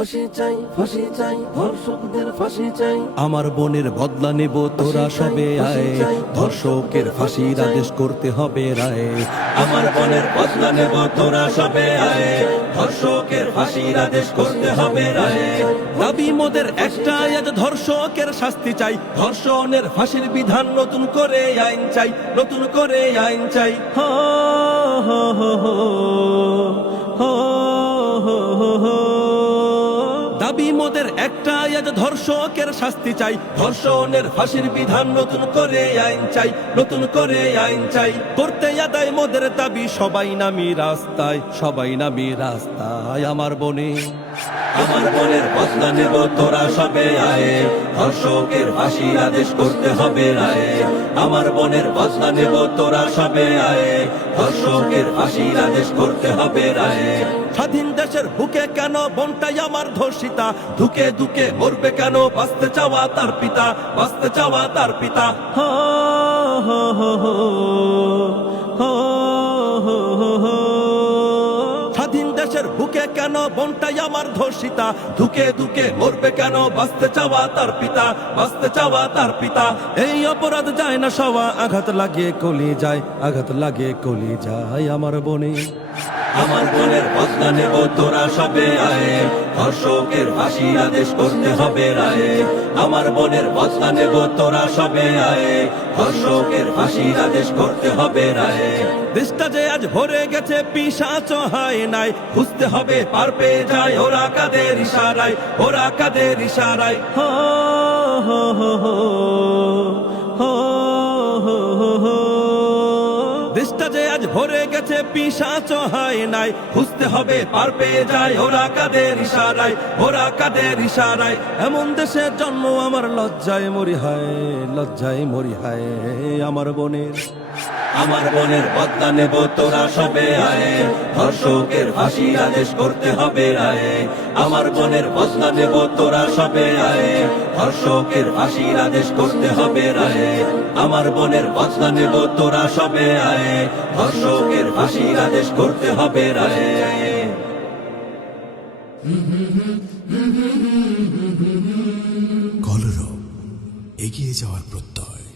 ফাঁসি চাই, ফাঁসি চাই, ধর্ষকদের ফাঁসি চাই। আমার বোনের বদলা নেব তোরা সবে আয়, ধর্ষকের ফাঁসির আদেশ করতে হবে রায়। আমার বোনের বদলা নেব তোরা সবে আয়, ধর্ষকের ফাঁসির আদেশ করতে হবে রায়। দাবি মোদের একটাই, আজ ধর্ষকের শাস্তি চাই, ধর্ষণের ফাঁসির বিধান নতুন করে আইন চাই, নতুন করে আইন চাই। হো হো হো হো হো হো হো হো। দাবি মোদের একটাই, আজ ধর্ষকের শাস্তি চাই, ধর্ষণের ফাঁসির বিধান নতুন করে আইন চাই, নতুন করে আইন চাই। করতে আদায় মোদের দাবি, সবাই নামি রাস্তায়, সবাই নামি রাস্তায়। আমার বোনের বদলা নেব তোরা সবে আয়, ধর্ষকের ফাঁসির আদেশ করতে হবে রায়। আমার বোনের বদলা নেব তোরা সবে আয়, ধর্ষকের ফাঁসির আদেশ করতে হবে রায়। স্বাধীন দেশের বুকে কেন বোনটাই আমার ধর্ষিতা, ধুকে ধুকে মরবে কেন বাঁচতে চাওয়া তার পিতা, বাঁচতে চাওয়া তার পিতা। হো হো হো হো হো হো হো হো। স্বাধীন দেশের বুকে কেন বোনটাই আমার ধর্ষিতা, ধুকে ধুকে মরবে কেন বাঁচতে চাওয়া তার পিতা, বাঁচতে চাওয়া তার পিতা। এই অপরাধ যায় না সওয়া, আঘাত লাগে কলি যায়, আঘাত লাগে কলি যায়। আমার বোনের বদলা নেব তোরা সবে আয়, ধর্ষকের ফাঁসির আদেশ করতে হবে রায়। আমার বোনের বদলা নেব তোরা সবে আয়, ধর্ষকের ফাঁসির আদেশ করতে হবে রায়। দেশটা যে আজ ভরে গেছে পিশাচ হয় নাই, খুঁজতে হবে পার পেয়ে যায় ওরা কাদের ইশারায়, ওরা কাদের ইশারায়। হো হো হো হো হো হো হো হো। দেশটা যে আজ ভরে গেছে পিশাচ হয় নাই, খুঁজতে হবে পার পেয়ে যায় ওরা কাদের ইশারায়, ওরা কাদের ইশারায়। এমন দেশের জন্ম আমার লজ্জায় মরি হায়, লজ্জায় মরি হায়। আমার বোনের বদলা নেব তোরা সবে আয়, ধর্ষকের ফাঁসির আদেশ করতে হবে রায়। আমার বোনের বদলা নেব তোরা সবে আয়, ধর্ষকের ফাঁসির আদেশ করতে হবে রায়। আমার বোনের বদলা নেব তোরা সবে আয়, ধর্ষকের ফাঁসির আদেশ করতে হবে রায়। কলরব, এগিয়ে যাওয়ার প্রত্যয়।